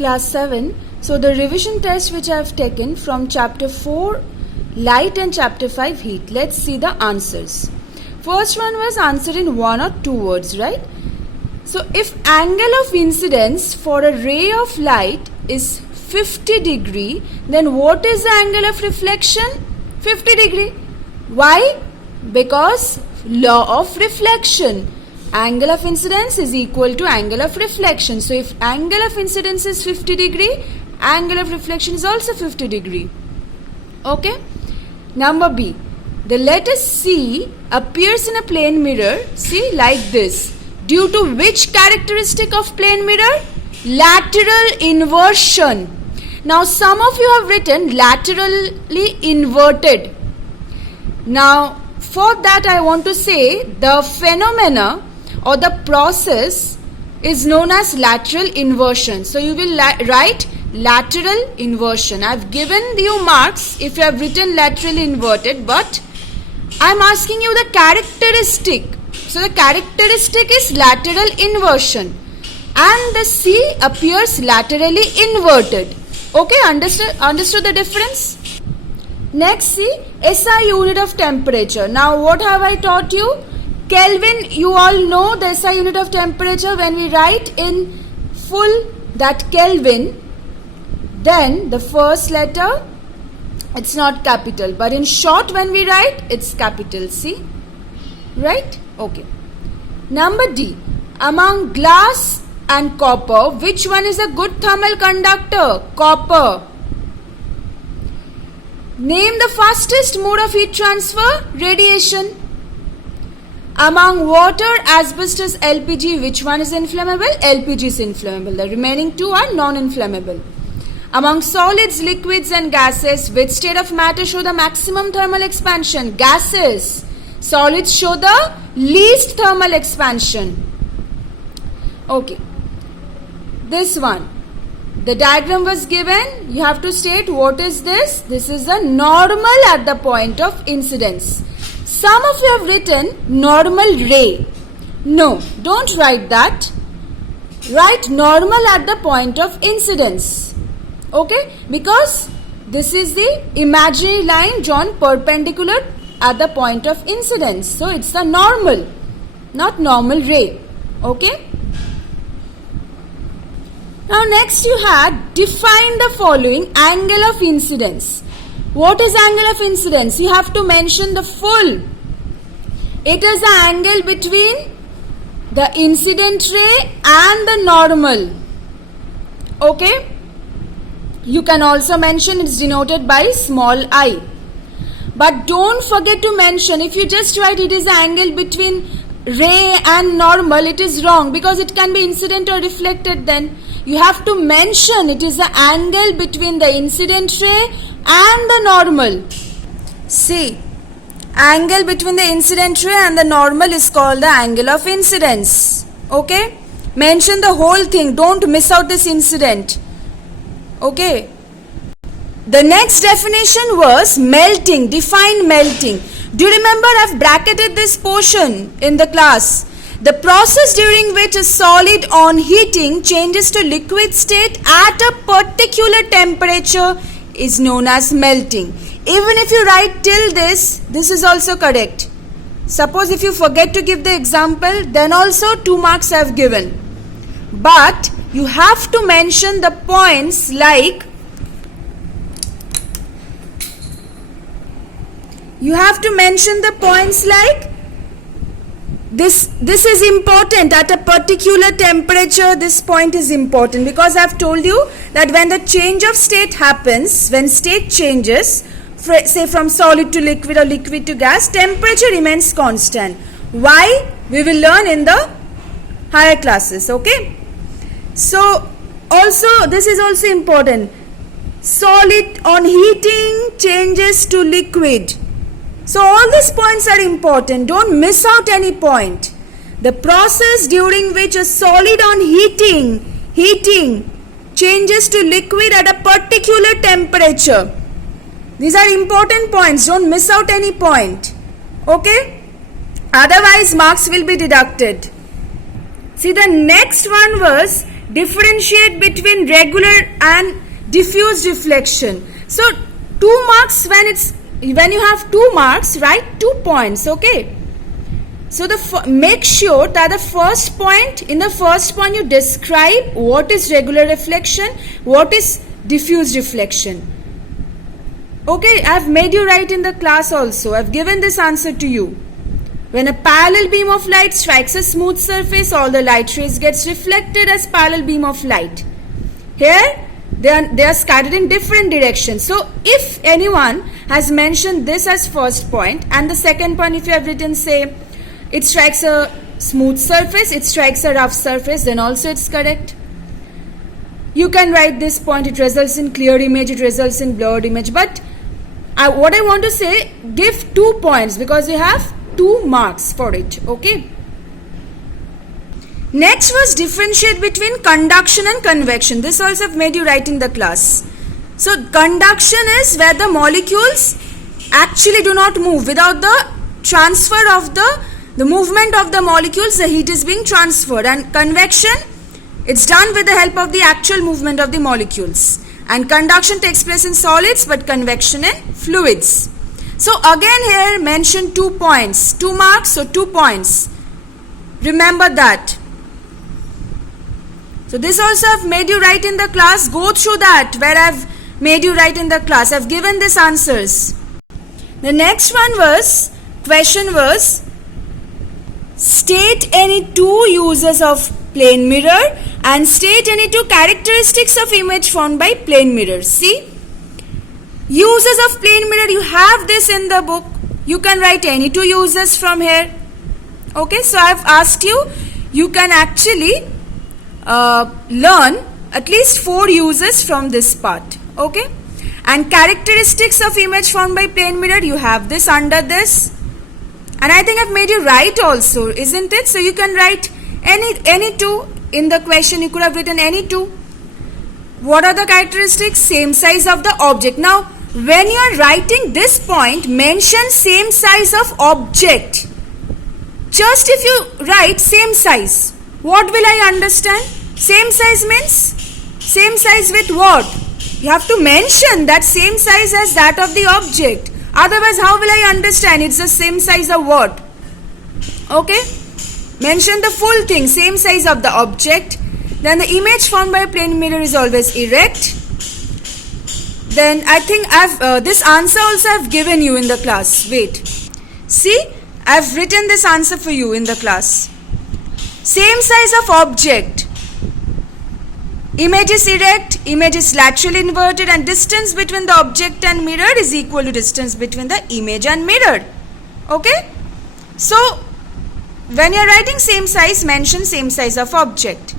class 7. So the revision test which I have taken from chapter 4 light and chapter 5 heat. Let's see the answers. First one was answer in 1 or 2 words, right? So if angle of incidence for a ray of light is 50 degree, then what is the angle of reflection? 50 degree. Why? Because law of reflection. Angle of incidence is equal to angle of reflection. So if angle of incidence is 50 degree, angle of reflection is also 50 degree. Okay. Number B. The letter C appears in a plane mirror, see, like this. Due to which characteristic of plane mirror? Lateral inversion. Now some of you have written laterally inverted. Now for that I want to say the phenomena or the process is known as lateral inversion. So you will write lateral inversion. I have given you marks if you have written laterally inverted, but I am asking you the characteristic. So the characteristic is lateral inversion and the C appears laterally inverted. Okay, understood the difference? Next, see, SI unit of temperature. Now what have I taught you? Kelvin, you all know the SI unit of temperature. When we write in full that Kelvin, then the first letter, it's not capital, but in short when we write, it's capital C. Right? Okay. Number D. Among glass and copper, which one is a good thermal conductor? Copper. Name the fastest mode of heat transfer? Radiation. Among water, asbestos, LPG, which one is inflammable? LPG is inflammable. The remaining two are non-inflammable. Among solids, liquids and gases, which state of matter show the maximum thermal expansion? Gases. Solids show the least thermal expansion. Okay. This one. The diagram was given. You have to state what is this. This is the normal at the point of incidence. Some of you have written normal ray. No, don't write that. Write normal at the point of incidence. Okay? Because this is the imaginary line drawn perpendicular at the point of incidence. So it's the normal, not normal ray. Okay? Now next you had define the following angle of incidence. What is angle of incidence? You have to mention the full. It is the angle between the incident ray and the normal. Okay? You can also mention it's denoted by small I. But don't forget to mention, if you just write it is the angle between ray and normal, it is wrong because it can be incident or reflected then. You have to mention it is the angle between the incident ray and the normal. See, angle between the incident ray and the normal is called the angle of incidence. Okay? Mention the whole thing. Don't miss out this incident. Okay? The next definition was melting. Define melting. Do you remember I've bracketed this portion in the class? The process during which a solid on heating changes to liquid state at a particular temperature is known as melting. Even if you write till this is also correct. Suppose if you forget to give the example, then also 2 marks I have given. But you have to mention the points like, this is important. At a particular temperature, this point is important because I have told you that when the change of state happens, when state changes, say from solid to liquid or liquid to gas, temperature remains constant. Why? We will learn in the higher classes. Okay? So, also, this is also important. Solid on heating changes to liquid. So all these points are important. Don't miss out any point. The process during which a solid on heating changes to liquid at a particular temperature. These are important points. Don't miss out any point. Okay? Otherwise marks will be deducted. See, the next one was differentiate between regular and diffuse reflection. So 2 marks when you have 2 marks, write 2 points, okay? So make sure that in the first point you describe what is regular reflection, what is diffuse reflection. Okay, I have made you write in the class also. I have given this answer to you. When a parallel beam of light strikes a smooth surface, all the light rays gets reflected as parallel beam of light. Here, they are scattered in different directions. So, if anyone has mentioned this as first point, and the second point if you have written, say, it strikes a smooth surface, it strikes a rough surface, then also it's correct. You can write this point, it results in clear image, it results in blurred image. But what I want to say, give 2 points because you have 2 marks for it, okay? Next was differentiate between conduction and convection. This also I've made you write in the class. So conduction is where the molecules actually do not move. Without the transfer of the movement of the molecules, the heat is being transferred. And convection, it's done with the help of the actual movement of the molecules. And conduction takes place in solids, but convection in fluids. So again here mention 2 points. 2 marks, so 2 points. Remember that. So this also I've made you write in the class. Go through that where I've made you write in the class. I've given these answers. The next question was, state any 2 uses of plane mirror and state any 2 characteristics of image formed by plane mirror. See, uses of plane mirror, you have this in the book. You can write any 2 uses from here. Okay, so I've asked you can actually learn at least 4 uses from this part. Okay, and characteristics of image formed by plane mirror, you have this under this. And I think I've made you write also, isn't it? So you can write any 2 in the question. You could have written any 2. What are the characteristics? Same size of the object. Now, when you are writing this point, mention same size of object. Just if you write same size, what will I understand? Same size means same size with what? You have to mention that same size as that of the object. Otherwise, how will I understand it's the same size of what? Okay? Mention the full thing, same size of the object. Then the image formed by a plane mirror is always erect. Then I think this answer also I've given you in the class. Wait. See, I've written this answer for you in the class. Same size of object. Image is erect, image is laterally inverted, and distance between the object and mirror is equal to distance between the image and mirror. Okay? So, when you are writing same size, mention same size of object.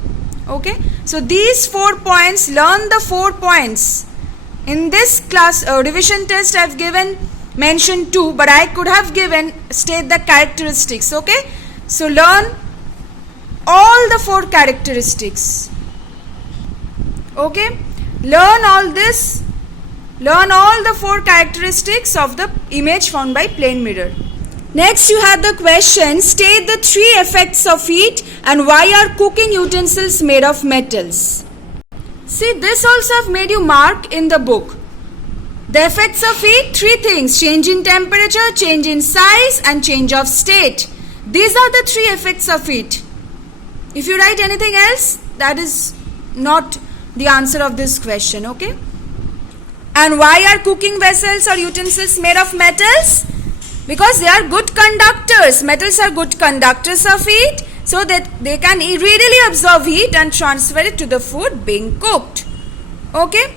Okay? So, these 4 points, learn the 4 points. In this class revision test, I have mentioned 2, but I could have state the characteristics. Okay? So, learn all the 4 characteristics. Okay, learn all this, learn all the 4 characteristics of the image formed by plane mirror. Next you have the question, state the 3 effects of heat and why are cooking utensils made of metals. See, this also I've made you mark in the book. The effects of heat, 3 things, change in temperature, change in size and change of state. These are the 3 effects of heat. If you write anything else, that is not the answer of this question, okay? And why are cooking vessels or utensils made of metals? Because they are good conductors. Metals are good conductors of heat, so that they can readily absorb heat and transfer it to the food being cooked. Okay?